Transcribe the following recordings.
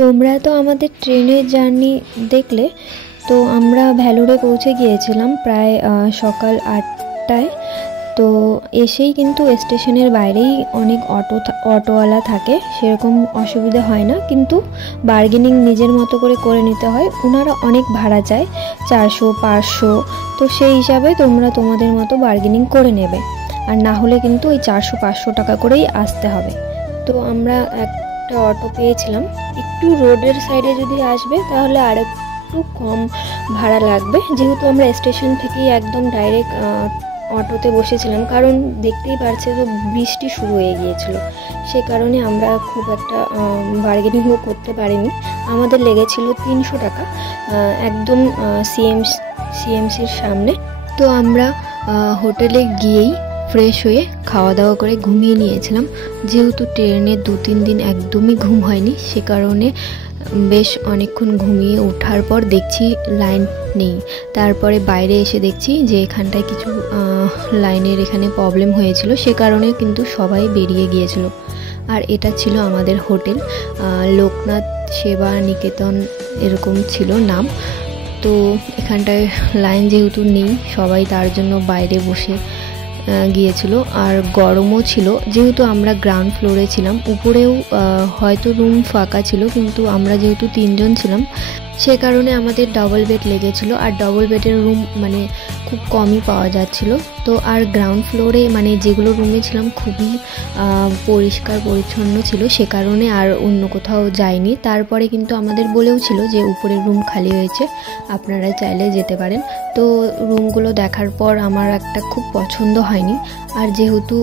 তোমরা তো আমাদের ট্রেনের জার্নি দেখলে। তো আমরা ভ্যালুরে পৌঁছে গিয়েছিলাম প্রায় সকাল 8টায়। তো এসেই কিন্তু স্টেশনের বাইরেই অনেক অটোওয়ালা থাকে, সেরকম অসুবিধা হয় না, কিন্তু বার্গেনিং নিজের মতো করে নিতে হয়। ওনারা অনেক ভাড়া চায়, 400 500। তো সেই হিসাবে তোমরা তোমাদের মতো বার্গেনিং করে নেবে, আর না হলে কিন্তু ওই 400-500 টাকা করেই আসতে হবে। তো আমরা একটা অটো পেয়েছিলাম। একটু রোডের সাইডে যদি আসবে তাহলে আর একটু কম ভাড়া লাগবে, যেহেতু আমরা স্টেশন থেকেই একদম ডাইরেক্ট অটোতে বসেছিলাম। কারণ দেখতেই পারছে তো বৃষ্টি শুরু হয়ে গিয়েছিল, সে কারণে আমরা খুব একটা বার্গেনিংও করতে পারিনি। আমাদের লেগেছিল 300 টাকা একদম সিএমসির সামনে। তো আমরা হোটেলে গিয়েই ফ্রেশ হয়ে খাওয়া দাওয়া করে ঘুমিয়ে নিয়েছিলাম। যেহেতু ট্রেনে 2-3 দিন একদমই ঘুম হয়নি, সে কারণে বেশ অনেকক্ষণ ঘুমিয়ে ওঠার পর দেখছি লাইন নেই। তারপরে বাইরে এসে দেখছি যে এখানটায় কিছু লাইনের এখানে প্রবলেম হয়েছিল, সে কারণে কিন্তু সবাই বেরিয়ে গিয়েছিল। আর এটা ছিল আমাদের হোটেল, লোকনাথ সেবা নিকেতন এরকম ছিল নাম। তো এখানটায় লাইন যেহেতু নেই, সবাই তার জন্য বাইরে বসে গিয়েছিল। আর গরমও ছিল, যেহেতু আমরা গ্রাউন্ড ফ্লোরে ছিলাম। উপরেও হয়তো রুম ফাঁকা ছিল, কিন্তু আমরা যেহেতু 3 জন ছিলাম, সে কারণে আমাদের ডবল বেড লেগেছিল। আর ডবল বেডের রুম মানে খুব কমই পাওয়া যাচ্ছিল। তো আর গ্রাউন্ড ফ্লোরে মানে যেগুলো রুমে ছিলাম খুবই পরিষ্কার পরিচ্ছন্ন ছিল, সে কারণে আর অন্য কোথাও যাইনি। তারপরে কিন্তু আমাদের বলেও ছিল যে উপরের রুম খালি হয়েছে, আপনারা চাইলে যেতে পারেন। তো রুমগুলো দেখার পর আমার একটা খুব পছন্দ হয়নি। আর যেহেতু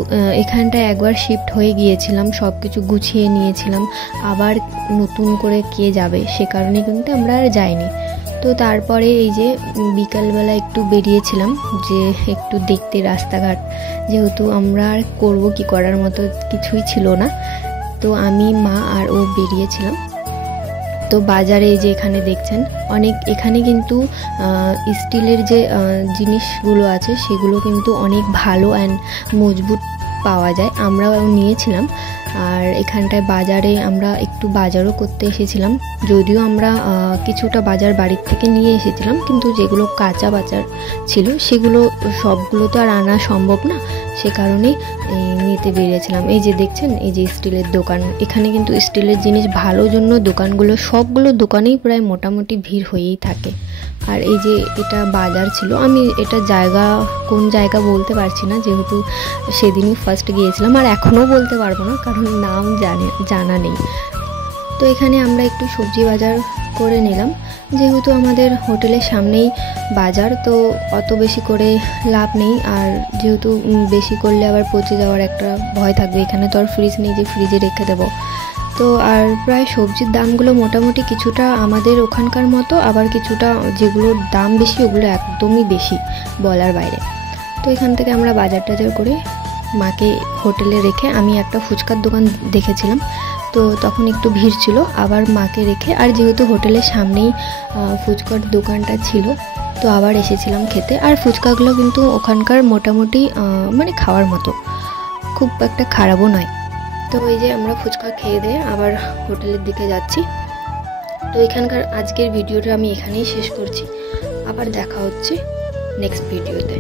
এখানটায় একবার শিফট হয়ে গিয়েছিলাম, সব কিছু গুছিয়ে নিয়েছিলাম, আবার নতুন করে কে যাবে, সে কারণে কিন্তু আমরা আর যাইনি। তো তারপরে এই যে বিকালবেলা একটু বেরিয়েছিলাম যে একটু দেখতে রাস্তাঘাট, যেহেতু আমরা আর করবো কি, করার মতো কিছুই ছিল না। তো আমি, মা আর ও বেরিয়েছিলাম। তো বাজারে যে এখানে দেখছেন অনেক, এখানে কিন্তু স্টিলের যে জিনিসগুলো আছে সেগুলো কিন্তু অনেক ভালো অ্যান্ড মজবুত পাওয়া যায়, আমরাও নিয়েছিলাম। আর এখানটায় বাজারে আমরা একটু বাজারও করতে এসেছিলাম, যদিও আমরা কিছুটা বাজার বাড়ির থেকে নিয়ে এসেছিলাম, কিন্তু যেগুলো কাঁচা বাজার ছিল সেগুলো সবগুলো তো আর আনা সম্ভব না, সে কারণেই নিতে বেরিয়েছিলাম। এই যে দেখছেন, এই যে স্টিলের দোকান, এখানে কিন্তু স্টিলের জিনিস ভালো জন্য দোকানগুলো, সবগুলো দোকানেই প্রায় মোটামুটি ভিড় হয়েই থাকে। আর এই যে এটা বাজার ছিল, আমি এটা কোন জায়গা বলতে পারছি না, যেহেতু সেদিনই ফার্স্ট গিয়েছিলাম, আর এখনও বলতে পারবো না কারণ নাম জানা নেই। তো এখানে আমরা একটু সবজি বাজার করে নিলাম, যেহেতু আমাদের হোটেলের সামনেই বাজার, তো অত বেশি করে লাভ নেই। আর যেহেতু বেশি করলে আবার পচে যাওয়ার একটা ভয় থাকবে, এখানে তো আর ফ্রিজ নেই যে ফ্রিজে রেখে দেবো। তো আর প্রায় সবজির দামগুলো মোটামুটি কিছুটা আমাদের ওখানকার মতো, আবার কিছুটা যেগুলোর দাম বেশি ওগুলো একদমই বেশি বলার বাইরে। তো এখান থেকে আমরা বাজার টাজার করে মাকে হোটেলে রেখে, আমি একটা ফুচকার দোকান দেখেছিলাম, তো তখন একটু ভিড় ছিল, আবার মাকে রেখে, আর যেহেতু হোটেলের সামনেই ফুচকার দোকানটা ছিল, তো আবার এসেছিলাম খেতে। আর ফুচকাগুলো কিন্তু ওখানকার মোটামুটি মানে খাওয়ার মতো, খুব একটা খারাপও নয়। তো এই যে আমরা ফুচকা খেয়ে দিয়ে আবার হোটেলের দিকে যাচ্ছি। তো এখানকার আজকের ভিডিওটা আমি এখানেই শেষ করছি, আবার দেখা হচ্ছে নেক্সট ভিডিওতে।